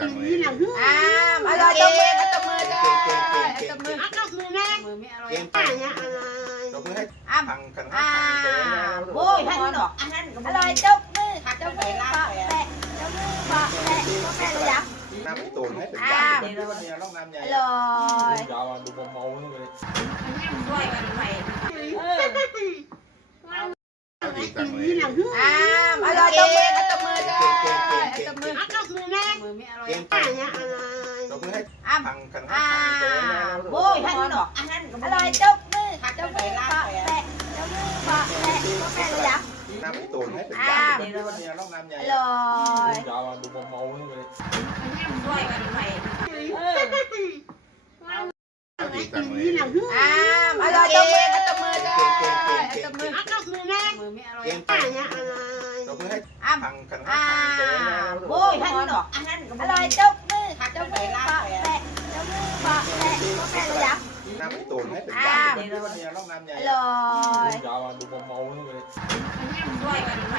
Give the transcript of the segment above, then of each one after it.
จังเลยอร่อยตบมือตบมือเลยตบมือมือไม่อร่อย เก่งไปตบมือให้พังกันให้พังไปแล้ว โอ้ยท่านดอกอร่อยตบมือตบมือปะแปะตบมือปะแปะก็แปะเลยอ่ะ น้ำพี่ตูนให้เป็นบ้านเนี่ยร่องน้ำใหญ่ อร่อย ยาวดูเมาๆเลย ช่วยกันไป ดีจังเลย อร่อยตบมือตบมือเลยตบมือมือไม่อร่อย เก่งไปตบมือให้พังกันให้พังไปแล้ว โอ้ยท่านดอกอร่อยตบมือตบมือปะแปะตบมือปะแปะก็แปะเลยอ่ะ น้ำพี่ตูนให้เป็นบ้านเนี่ยร่องน้ำใหญ่ อร่อย ยาวดูเมาๆเลย ช่วยกันไป ดีจังเลย อร่อยตบมือตบมือเลยตบมือมือไม่อร่อย เก่งไปตบมือให้พังกันให้พังไปแล้ว โอ้ยท่านดอกอร่อยตบมือตบมือปะแปะตบมือปะแปะก็แปะเลยอ่ะ น้ำพี่ตูนให้เป็นบ้านเนี่ยร่องน้ำใหญ่ อร่อย ยาวดูเมาๆเลย ช่วยกันไป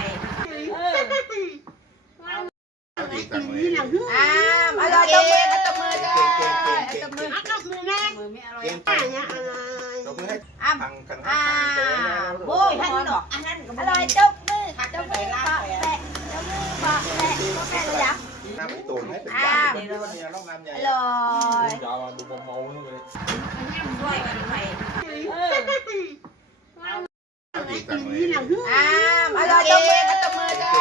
ดีจังเลย อร่อยตบมือตบมือเลยตบมือมือไม่อร่อย เก่งไปตบมือให้พังกันให้พังไปแล้ว โอ้ยท่านดอกอร่อยตบมือตบมือปะแปะตบมือปะแปะก็แปะเลยอ่ะ น้ำพี่ตูนให้เป็นบ้านเนี่ยร่องน้ำใหญ่ อร่อย ยาวดูเมาๆเลย ช่วยกันไป ดีจังเลย อร่อยตบมือตบมือเลย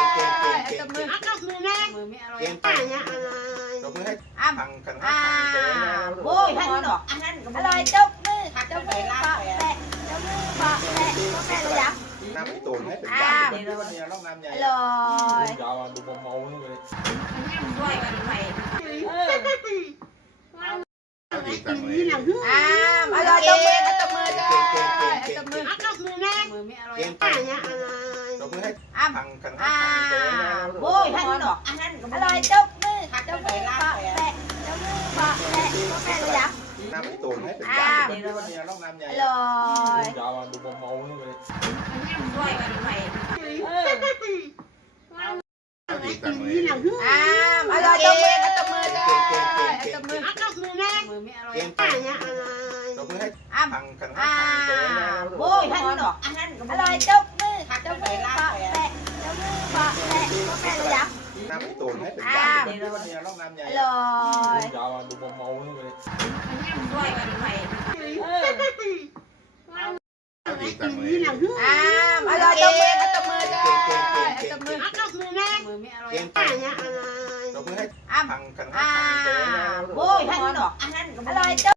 ตบมือมือไม่อร่อย เก่งไปตบมือให้พังกันให้พังไปแล้ว โอ้ยท่านดอกอร่อยตบมือตบมือปะแปะตบมือปะแปะก็แปะเลยอ่ะ น้ำพี่ตูนให้เป็นบ้านเนี่ยร่องน้ำใหญ่ อร่อย ยาวดูเมาๆเลย ช่วยกันไป ดีจังเลย อร่อยตบมือตบมือเลยตบมือมือไม่อร่อย เก่งไปตบมือให้พังกันให้พังไปแล้ว โอ้ยท่านดอกอร่อยตบมือตบมือปะแปะตบมือปะแปะก็แปะเลยอ่ะ น้ำพี่ตูนให้เป็นบ้านเนี่ยร่องน้ำใหญ่ อร่อย ยาวดูเมาๆเลย ช่วยกันไป ดีจังเลย อร่อยตบมือตบมือเลยตบมือมือไม่อร่อย เก่งไปตบมือให้พังกันให้พังไปแล้ว โอ้ยท่านดอกอร่อยตบมือตบมือปะแปะตบมือปะแปะก็แปะเลยอ่ะ น้ำพี่ตูนให้เป็นบ้านเนี่ยร่องน้ำใหญ่ อร่อย ยาวดูเมาๆเลย ช่วยกันไป ดีจังเลย อร่อยตบมือตบมือเลยตบมือมือไม่อร่อย เก่งไปตบมือให้พังกันให้พังไปแล้ว โอ้ยท่านดอกอร่อยตบ